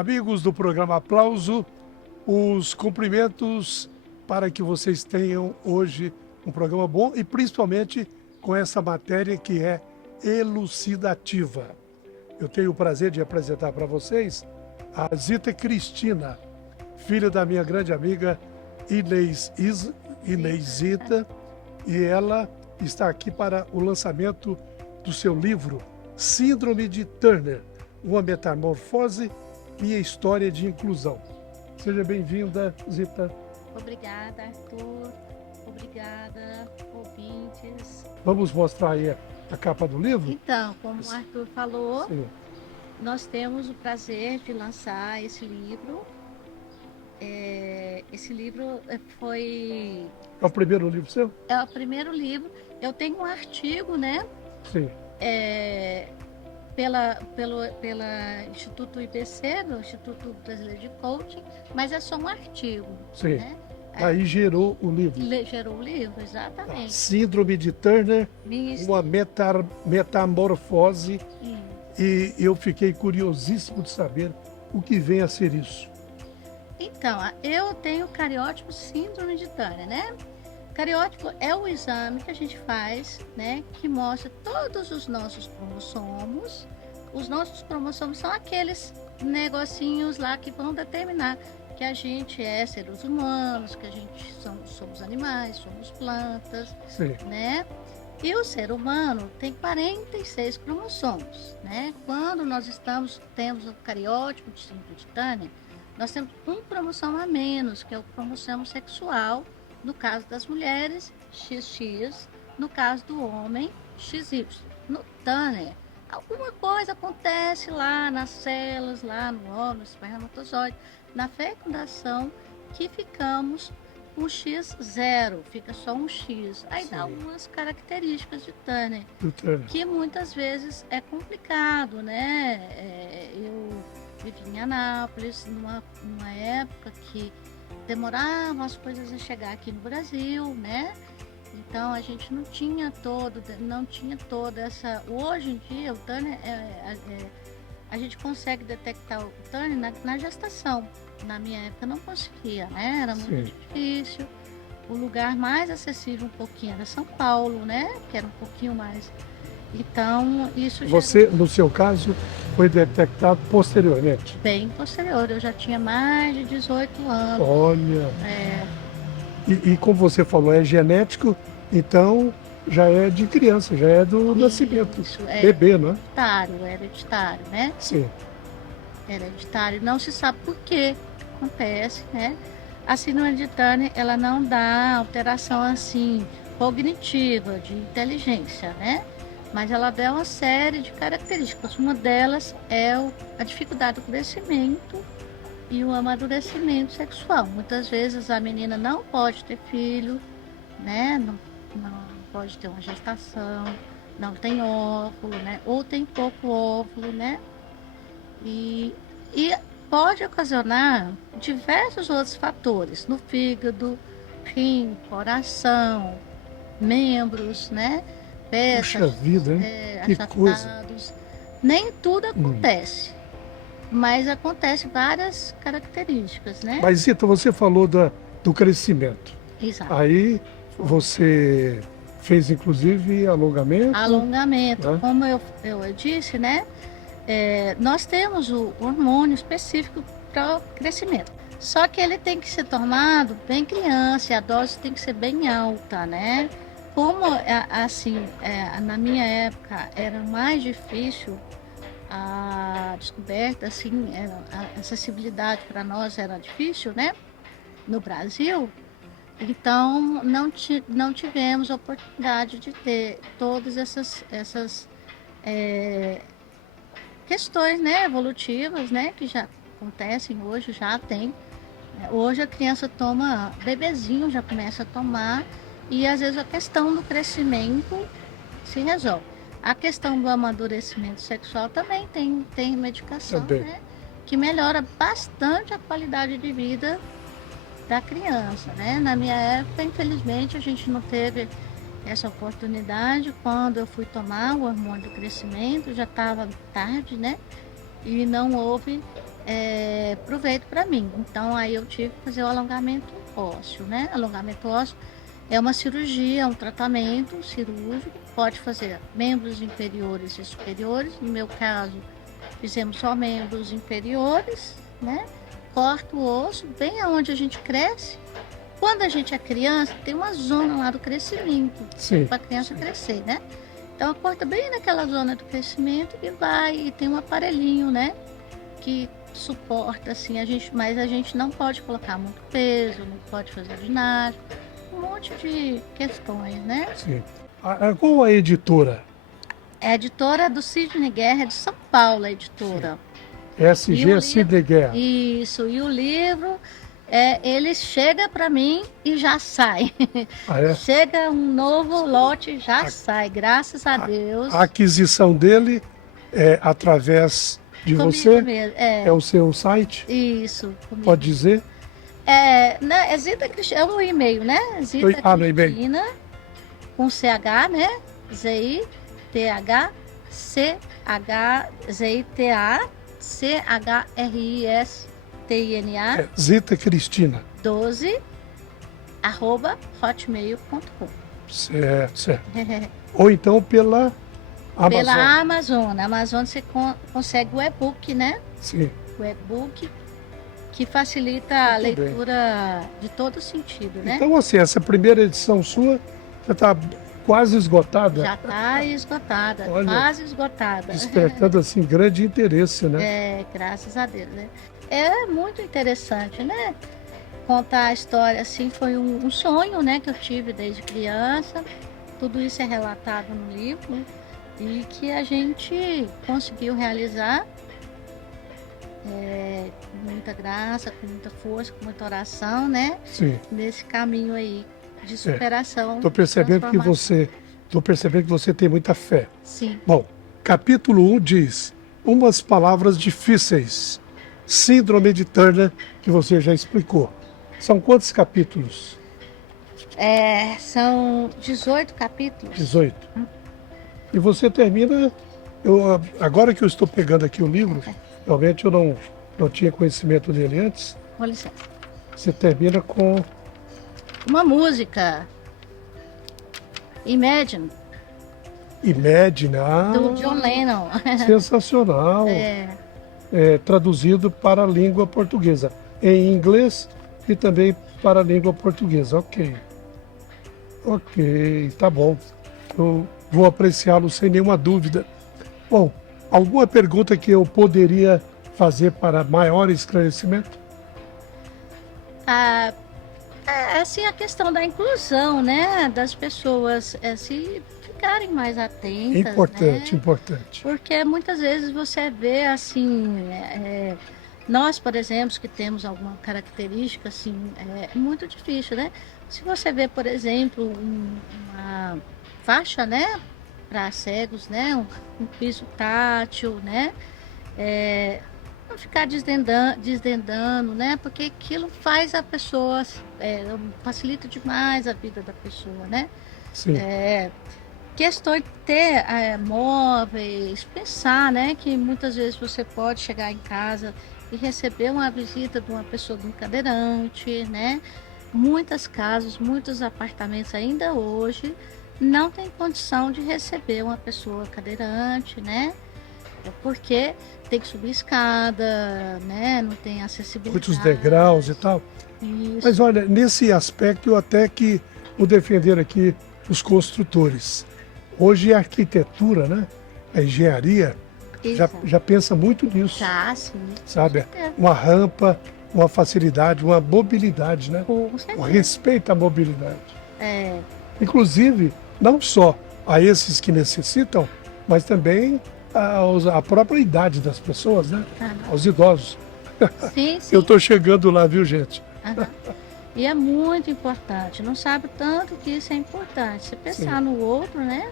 Amigos do programa Aplauso, os cumprimentos para que vocês tenham hoje um programa bom e principalmente com essa matéria que é elucidativa. Eu tenho o prazer de apresentar para vocês a Zita Cristina, filha da minha grande amiga Inêsita, e ela está aqui para o lançamento do seu livro Síndrome de Turner, uma metamorfose, minha história de inclusão. Seja bem-vinda, Zita. Obrigada, Arthur. Obrigada, ouvintes. Vamos mostrar aí a capa do livro? Então, como o Arthur falou, Sim. nós temos o prazer de lançar esse livro. Esse livro foi... É o primeiro livro seu? É o primeiro livro. Eu tenho um artigo, né? Sim. Pela Instituto IBC, do Instituto Brasileiro de Coaching, mas é só um artigo. Sim. Né? Aí gerou o livro. Gerou o livro, exatamente. Síndrome de Turner, uma metamorfose. E eu fiquei curiosíssimo de saber o que vem a ser isso. Então, eu tenho cariótipo síndrome de Turner, né? Cariótipo é o exame que a gente faz, né? Que mostra todos os nossos cromossomos. Os nossos cromossomos são aqueles negocinhos lá que vão determinar que a gente é seres humanos, que a gente somos animais, somos plantas, Sim. né? E o ser humano tem 46 cromossomos, né? Quando nós temos o cariótipo de síndrome de Turner, nós temos um cromossomo a menos, que é o cromossomo sexual, no caso das mulheres, XX, no caso do homem, XY. No Turner, alguma coisa acontece lá nas células, lá no óvulo, no espermatozoide, na fecundação, que ficamos com X0, fica só um X. Aí dá algumas características de Turner, que muitas vezes é complicado, né? Eu vivi em Anápolis, numa época que demoravam as coisas a chegar aqui no Brasil, né? Então a gente não tinha toda essa... Hoje em dia o Turner, a gente consegue detectar o Turner na gestação. Na minha época não conseguia, né? Era muito difícil. O lugar mais acessível um pouquinho era São Paulo, né? Que era um pouquinho mais... Então, isso já... Você, no seu caso, foi detectado posteriormente? Bem posterior, eu já tinha mais de 18 anos. Olha! E como você falou, é genético, então já é de criança, já é do nascimento. Bebê, não é? Hereditário, né? Sim. Hereditário. Não se sabe por que acontece, né? A síndrome de Turner, ela não dá alteração assim cognitiva, de inteligência, né? Mas ela dá uma série de características. Uma delas é a dificuldade do crescimento e o amadurecimento sexual. Muitas vezes a menina não pode ter filho, né? Não pode ter uma gestação, não tem óvulo, né? Ou tem pouco óvulo, né? E pode ocasionar diversos outros fatores no fígado, rim, coração, membros, né? Peças, puxa vida, hein? Que coisa. Nem tudo acontece, mas acontece várias características, né? Mas, Zita, você falou do crescimento. Exato. Aí você fez, inclusive, alongamento. Alongamento, né? Como eu disse, né? Nós temos o hormônio específico para o crescimento. Só que ele tem que ser tomado bem criança, e a dose tem que ser bem alta, né? Como, assim, na minha época era mais difícil a descoberta, assim, a acessibilidade para nós era difícil, né? No Brasil, então não tivemos a oportunidade de ter todas essas questões, né, evolutivas, né, que já acontecem hoje, já tem. Hoje a criança toma, bebezinho já começa a tomar. E às vezes a questão do crescimento se resolve. A questão do amadurecimento sexual também tem medicação, né? Que melhora bastante a qualidade de vida da criança, né? Na minha época, infelizmente, a gente não teve essa oportunidade. Quando eu fui tomar o hormônio do crescimento, já estava tarde, né? E não houve proveito para mim. Então aí eu tive que fazer o alongamento ósseo, né? Alongamento ósseo é uma cirurgia, um tratamento cirúrgico, pode fazer membros inferiores e superiores. No meu caso, fizemos só membros inferiores, né? Corta o osso bem aonde a gente cresce. Quando a gente é criança, tem uma zona lá do crescimento, para a criança crescer, né? Então corta bem naquela zona do crescimento e vai, e tem um aparelhinho, né? Que suporta, assim, mas a gente não pode colocar muito peso, não pode fazer ginástica, um monte de questões, né? Sim. Qual a editora? É a editora do Sidney Guerra, de São Paulo, a editora. SG Sidney Guerra. Isso, e o livro, ele chega para mim e já sai. Chega um novo lote, já sai, graças a Deus. A aquisição dele é através de Comigo você? Mesmo, é o seu site? Isso. Comigo. Pode dizer? É Zita Cristina, é um e-mail, né? Zita no Cristina, com CH, né? ZITH, ZITA, Zita Cristina. 12, @hotmail.com. Certo. Ou então pela Amazon. Pela Amazon. Na Amazon você consegue o e-book, né? Sim. O e-book que facilita a leitura de todo sentido, né? Então, assim, essa primeira edição sua já está quase esgotada? Já está esgotada, Olha, quase esgotada. Despertando, assim, grande interesse, né? Graças a Deus, né? É muito interessante, né? Contar a história, assim, foi um sonho, né? Que eu tive desde criança. Tudo isso é relatado no livro, né? E que a gente conseguiu realizar com muita graça, com muita força, com muita oração, né? Sim. Nesse caminho aí de superação. Estou percebendo que você tem muita fé. Sim. Bom, capítulo 1 diz: umas palavras difíceis. Síndrome de Turner, que você já explicou. São quantos capítulos? São 18 capítulos. 18. E você termina... agora que eu estou pegando aqui o livro, realmente eu não tinha conhecimento dele antes. Com licença. Você termina com... uma música. Imagine. Imagine, do John Lennon. Sensacional. Traduzido para a língua portuguesa. Em inglês e também para a língua portuguesa. Ok, tá bom. Eu vou apreciá-lo sem nenhuma dúvida. Bom, alguma pergunta que eu poderia fazer para maior esclarecimento? Assim, a questão da inclusão, né, das pessoas se ficarem mais atentas. Importante, né? Importante. Porque muitas vezes você vê, assim, nós, por exemplo, que temos alguma característica, assim, é muito difícil, né? Se você vê, por exemplo, uma faixa, né, para cegos, né, um piso tátil, né, não ficar desdendando, né? Porque aquilo faz a pessoa, facilita demais a vida da pessoa, né? Sim. Questão de ter móveis, pensar, né? Que muitas vezes você pode chegar em casa e receber uma visita de uma pessoa de um cadeirante, né? Muitas casas, muitos apartamentos ainda hoje não tem condição de receber uma pessoa cadeirante, né? Porque tem que subir escada, né? Não tem acessibilidade. Muitos degraus e tal. Isso. Mas olha, nesse aspecto eu até que vou defender aqui os construtores. Hoje a arquitetura, né? A engenharia já pensa muito nisso. Sim. Sabe? Uma rampa, uma facilidade, uma mobilidade, né? Um respeito à mobilidade. Inclusive, não só a esses que necessitam, mas também a própria idade das pessoas, né? Aos idosos. Sim. Eu estou chegando lá, viu, gente? E é muito importante. Não sabe tanto que isso é importante. Você pensar no outro, né?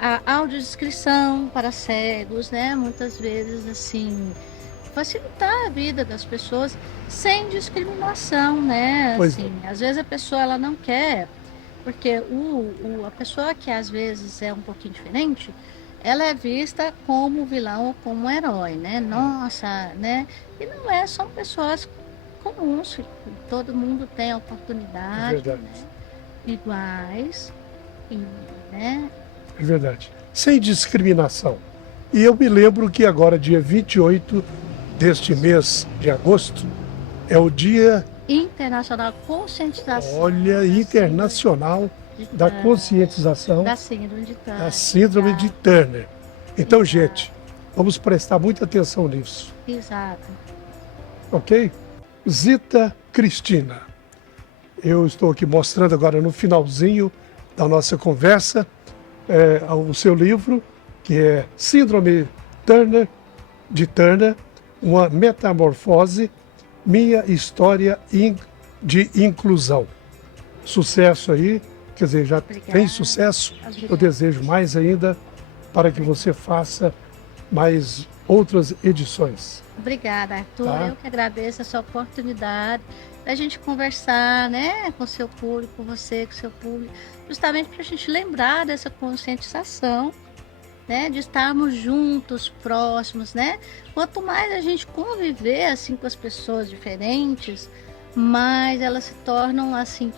A audiodescrição para cegos, né? Muitas vezes, assim, facilitar a vida das pessoas sem discriminação, né? Assim, às vezes a pessoa ela não quer, porque a pessoa que às vezes é um pouquinho diferente, ela é vista como vilão ou como um herói, né? Nossa, né? E não é, são pessoas comuns, todo mundo tem a É oportunidade, verdade. né? Iguais, e, né? É verdade. Sem discriminação. E eu me lembro que agora, dia 28 deste mês de agosto, é o dia, Internacional conscientização olha, internacional da conscientização da síndrome de Turner. da síndrome de Turner. Então, gente, vamos prestar muita atenção nisso, Exato. ok? Zita Cristina. Eu estou aqui mostrando agora no finalzinho da nossa conversa o seu livro, que é Síndrome de Turner, uma metamorfose, minha história de inclusão. Sucesso aí, quer dizer, já Obrigada. tem sucesso. Eu desejo mais ainda para que você faça mais outras edições. Obrigada, Arthur. Tá. Eu que agradeço essa oportunidade da gente conversar, né, com o seu público, com você, com o seu público, justamente para a gente lembrar dessa conscientização, né, de estarmos juntos, próximos, né? Quanto mais a gente conviver assim com as pessoas diferentes, mais elas se tornam assim,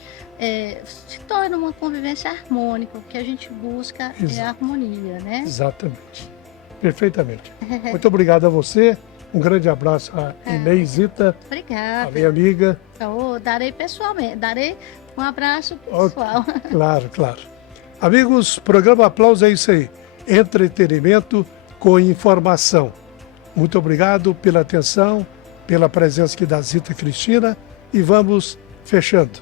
se torna uma convivência harmônica. O que a gente busca é Exato. a harmonia, né? Exatamente. Perfeitamente. Muito obrigado a você. Um grande abraço a Inês Zita, a Obrigada. minha amiga. Eu darei pessoalmente, darei um abraço Ok. pessoal. Claro, claro. Amigos, programa Aplauso é isso aí. Entretenimento com informação. Muito obrigado pela atenção, pela presença aqui da Zita Cristina e vamos fechando.